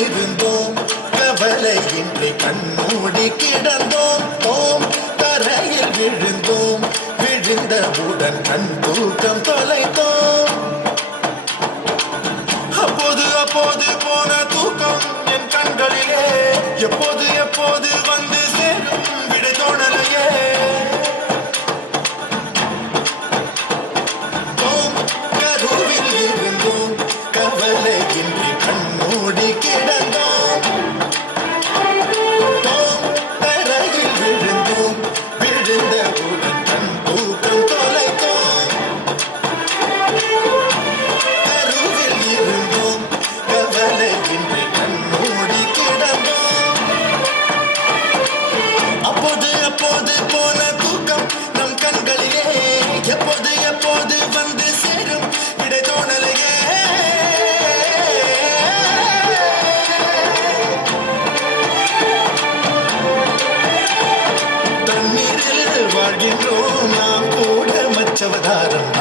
இருந்தோம் கவலையின்றி கண்மூடி கிடந்தோம் ஓம் தரையில் விழுந்தோம் விழுந்தவுடன் கண் தூக்கம் தொலைத்தோம் அப்போது அப்போது போன தூக்கம் என் கண்களிலே எப்போது எப்போது வந்து சேரும் விடை தோணலையே ஓம் கருவில் இருந்தோம் கவலையின்றி கண்மூடி கிடந்தோம் ஓம் தரையில் விழுந்தோம் விழுந்தவுடன் கண் தூக்கம் தொலைத்தோம் கருவில் இருந்தோம் கவலையின்றி கண்மூடி கிடந்தோம் அப்போது அப்போது போன தூக்கம் நம் கண்களிலே எப்போது எப்போது வந்து சேரும் விடை தோணலையே தண்ணீரில் வாழ்கின்றோம் நாம் கூட மற்றவதாரம்